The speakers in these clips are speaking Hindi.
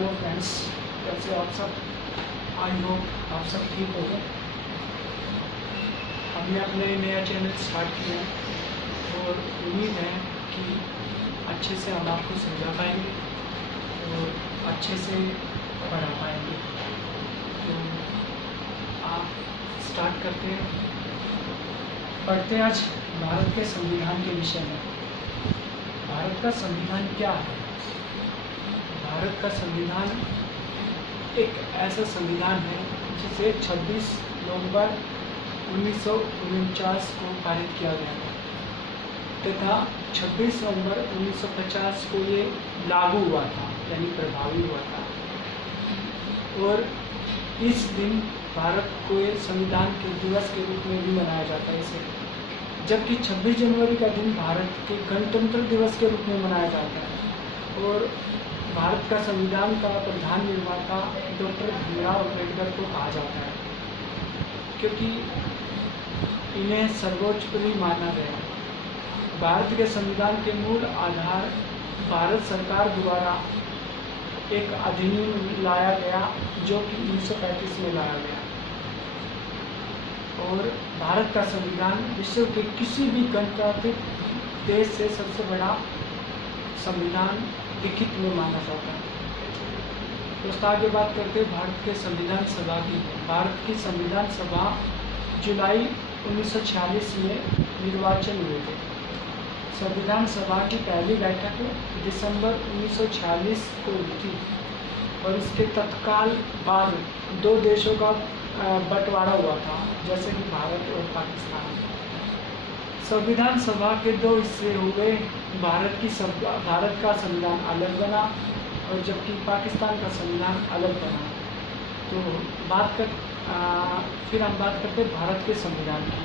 हेलो फ्रेंड्स, कैसे आप सब। आई होप आप सब ठीक हो गए। हमने अपने नया चैनल स्टार्ट किया है और उम्मीद है कि अच्छे से हम आपको समझा पाएंगे और अच्छे से पढ़ा पाएंगे। तो आप स्टार्ट करते हैं, पढ़ते हैं आज भारत के संविधान के विषय में। भारत का संविधान क्या है? भारत का संविधान एक ऐसा संविधान है जिसे 26 नवंबर 1949 को पारित किया गया था तथा 26 नवंबर 1950 को ये लागू हुआ था, यानी प्रभावी हुआ था। और इस दिन भारत को ये संविधान के दिवस के रूप में भी मनाया जाता है इसे, जबकि 26 जनवरी का दिन भारत के गणतंत्र दिवस के रूप में मनाया जाता है। और भारत का संविधान का प्रधान निर्माता डॉक्टर भीमराव अम्बेडकर को कहा जाता है, क्योंकि इन्हें सर्वोच्च माना गया। भारत के संविधान के मूल आधार भारत सरकार द्वारा एक अधिनियम लाया गया जो कि 1935 में लाया गया। और भारत का संविधान विश्व के किसी भी गणतांत्रिक देश से सबसे बड़ा संविधान लिखित में माना जाता है। दोस्तों, आगे बात करते हैं भारत के संविधान सभा की। भारत की संविधान सभा जुलाई 1946 में निर्वाचन हुए थे। संविधान सभा की पहली बैठक दिसंबर 1946 को हुई थी और इसके तत्काल बाद दो देशों का बंटवारा हुआ था, जैसे कि भारत और पाकिस्तान। संविधान सभा के दो हिस्से हुए। भारत का संविधान अलग बना और जबकि पाकिस्तान का संविधान अलग बना। तो फिर हम बात करते हैं भारत के संविधान की।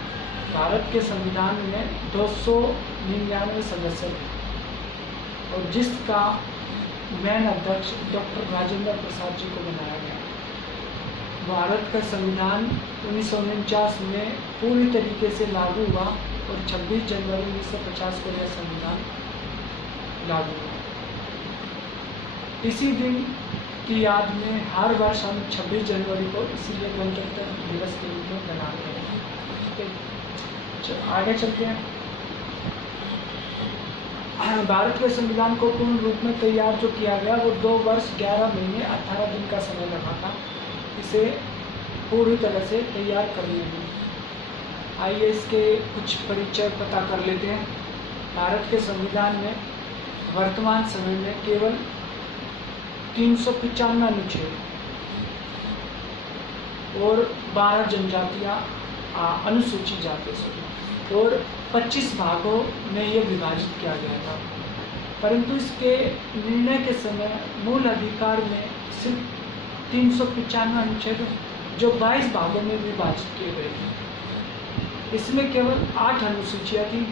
भारत के संविधान में 299 सदस्य थे और जिसका मेन अध्यक्ष डॉक्टर राजेंद्र प्रसाद जी को बनाया गया। भारत का संविधान 1949 में पूरी तरीके से लागू हुआ और 26 जनवरी 1950 को यह संविधान लागू हुआ। इसी दिन की याद में हर वर्ष हम 26 जनवरी को इसीलिए गणतंत्र दिवस के रूप में मनाते हैं। ठीक है, आगे चलते हैं। भारत के संविधान को पूर्ण रूप में तैयार जो किया गया वो 2 वर्ष 11 महीने 18 दिन का समय लगा था इसे पूरी तरह से तैयार करने में। आइए इसके कुछ परिचय पता कर लेते हैं। भारत के संविधान में वर्तमान समय में केवल 395 अनुच्छेद और 12 जनजातियाँ अनुसूचित जाति और 25 भागों में ये विभाजित किया गया था। परंतु इसके निर्णय के समय मूल अधिकार में सिर्फ 395 अनुच्छेद जो 22 भागों में विभाजित किए गए थे। इसमें केवल 8 अनुसूचियाँ थी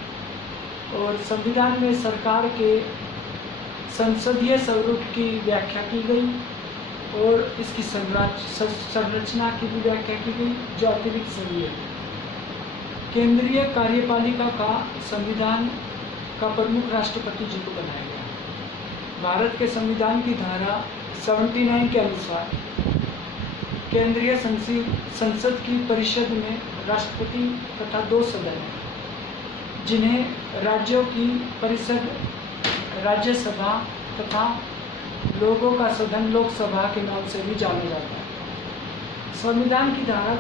और संविधान में सरकार के संसदीय स्वरूप की व्याख्या की गई और इसकी संरचना की भी व्याख्या की गई जो अतिरिक्त संघीय है। केंद्रीय कार्यपालिका का संविधान का प्रमुख राष्ट्रपति जी को बनाया गया। भारत के संविधान की धारा 79 के अनुसार केंद्रीय संसद की परिषद में राष्ट्रपति तथा 2 सदन हैं जिन्हें राज्यों की परिषद राज्यसभा तथा लोगों का सदन लोकसभा के नाम से भी जाना जाता है। संविधान की धारा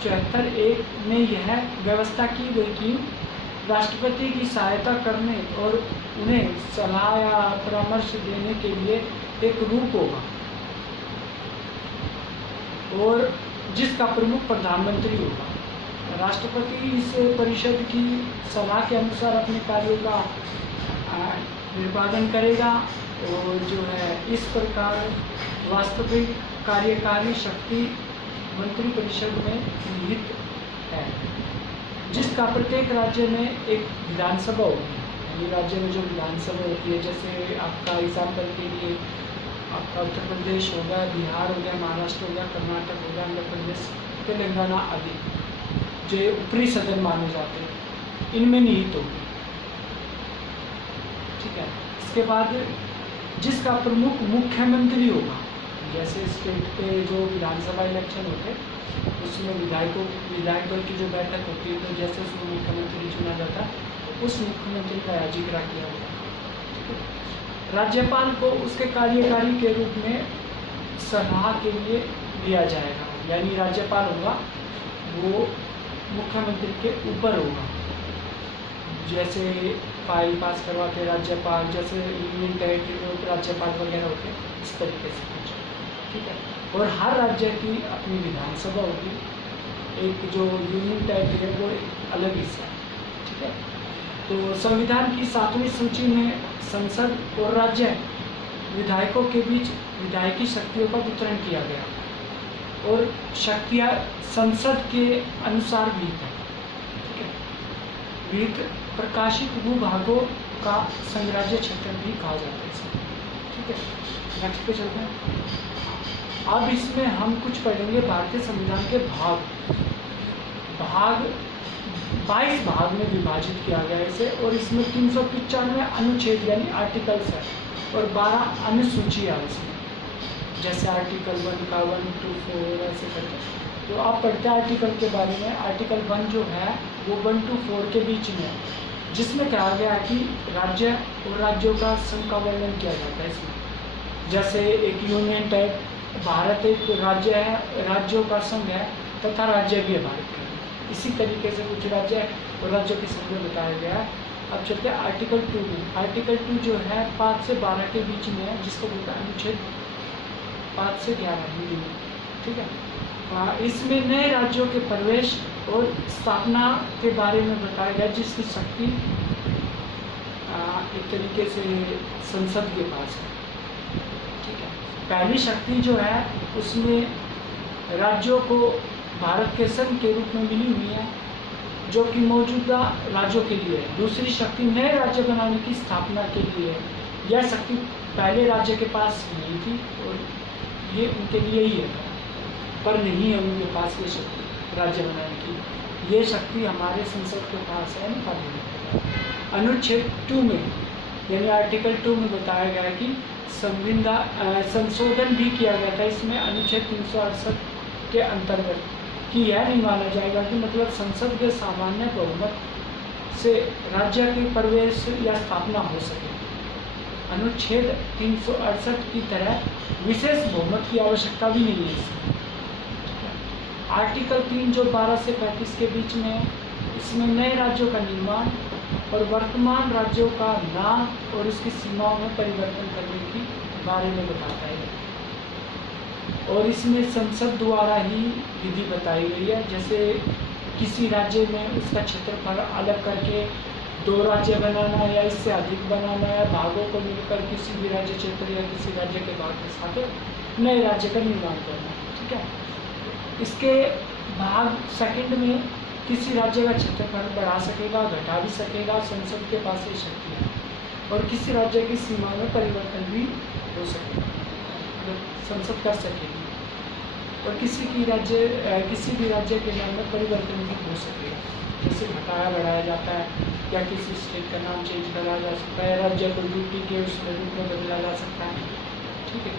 74(1) में यह व्यवस्था की गई कि राष्ट्रपति की सहायता करने और उन्हें सलाह या परामर्श देने के लिए एक रूप होगा और जिसका प्रमुख प्रधानमंत्री होगा। राष्ट्रपति इस परिषद की सलाह के अनुसार अपने कार्यों का निष्पादन करेगा और जो है इस प्रकार वास्तविक कार्यकारी शक्ति मंत्री परिषद में निहित है, जिसका प्रत्येक राज्य में एक विधानसभा होगी। यानी राज्य में जो विधानसभा होती है, जैसे आपका एग्जाम्पल के लिए आपका उत्तर प्रदेश हो गया, बिहार हो गया, महाराष्ट्र हो गया, कर्नाटक हो गया, आंध्र प्रदेश, तेलंगाना आदि जो ऊपरी सदन माने जाते हैं, इनमें निहित होगी। ठीक है, इसके बाद जिसका प्रमुख मुख्यमंत्री होगा। जैसे स्टेट के जो विधानसभा इलेक्शन होते हैं उसमें विधायक दल की जो बैठक होती है, तो जैसे उसमें मुख्यमंत्री चुना जाता है उस मुख्यमंत्री का यहाँ जिक्र किया गया। राज्यपाल को उसके कार्यकारी के रूप में सलाह के लिए लिया जाएगा, यानी राज्यपाल होगा वो मुख्यमंत्री के ऊपर होगा। जैसे फाइल पास करवाते राज्यपाल, जैसे यूनियन टेरिटरी में राज्यपाल वगैरह होते हैं, इस तरीके से कुछ, ठीक है। और हर राज्य की अपनी विधानसभा होगी, एक जो यूनियन टेरिटरी है वो एक अलग हिस्सा है, ठीक है। तो संविधान की 7वीं सूची में संसद और राज्य विधायकों के बीच विधायकी शक्तियों का वितरण किया गया और शक्तियाँ संसद के अनुसार विहित है, ठीक है। विहित प्रकाशित भूभागों का संघराज्य क्षेत्र भी कहा जाता है इसे, ठीक है। नेक्स्ट पे चलते हैं। अब इसमें हम कुछ पढ़ेंगे भारतीय संविधान के भाग 22 भाग में विभाजित किया गया है इसे, और इसमें 395 अनुच्छेद यानी आर्टिकल्स है और 12 अनुसूचियाँ है इसमें। जैसे आर्टिकल 1 का 1 to 4 ऐसे करके तो आप पढ़ते हैं आर्टिकल के बारे में। आर्टिकल 1 जो है वो 1 to 4 के बीच में है, जिसमें कहा गया है कि राज्य और राज्यों का संघ का वर्णन किया जाता है इसमें। जैसे एक यूनियन टाइप, भारत एक राज्य है, राज्यों का संघ है तथा राज्य भी है भारत का। इसी तरीके से कुछ राज्य और राज्यों के संघ में बताया गया है। अब चलते हैं आर्टिकल 2 में। आर्टिकल 2 जो है 5 से 12 के बीच में है, जिसको बोलता है अनुच्छेद 5 से 11 हिंदी में, ठीक है। इसमें नए राज्यों के प्रवेश और स्थापना के बारे में बताया गया, जिसकी शक्ति एक तरीके से संसद के पास है, ठीक है। पहली शक्ति जो है उसमें राज्यों को भारत के संघ के रूप में मिली हुई है, जो कि मौजूदा राज्यों के लिए है। दूसरी शक्ति नए राज्य बनाने की स्थापना के लिए है। यह शक्ति पहले राज्य के पास नहीं थी और ये उनके लिए ही है, पर नहीं है उनके पास ये शक्ति राज्य बनाने की। ये शक्ति हमारे संसद के पास है, अनुच्छेद 2 में यानी आर्टिकल 2 में बताया गया है कि संशोधन भी किया गया था इसमें अनुच्छेद 368 के अंतर्गत, कि यह नहीं माना जाएगा कि मतलब संसद के सामान्य बहुमत से राज्य के प्रवेश या स्थापना हो सके। अनुच्छेद 368 की तरह विशेष बहुमत की आवश्यकता भी नहीं है इसमें। आर्टिकल 3 जो 12 से 35 के बीच में है, इसमें नए राज्यों का निर्माण और वर्तमान राज्यों का नाम और उसकी सीमाओं में परिवर्तन करने के बारे में बताता है, और इसमें संसद द्वारा ही विधि बताई गई है। जैसे किसी राज्य में उसका क्षेत्रफल अलग करके 2 राज्य बनाना या इससे अधिक बनाना या भागों को मिलकर किसी भी राज्य क्षेत्र या किसी राज्य के भाग के साथ नए राज्य का निर्माण करना, ठीक है। इसके भाग 2 में किसी राज्य का क्षेत्रफल बढ़ा सकेगा, घटा भी सकेगा, संसद के पास ये शक्ति है, और किसी राज्य की सीमा में परिवर्तन भी हो सकेगा, संसद कर सकेगी, और किसी भी राज्य के नाम में परिवर्तन भी हो सकेगा, जैसे घटाया बढ़ाया जाता है या किसी स्टेट का नाम चेंज करा जा सकता है, राज्य को यूटी के उसमें रूप में बदला जा सकता है, ठीक है।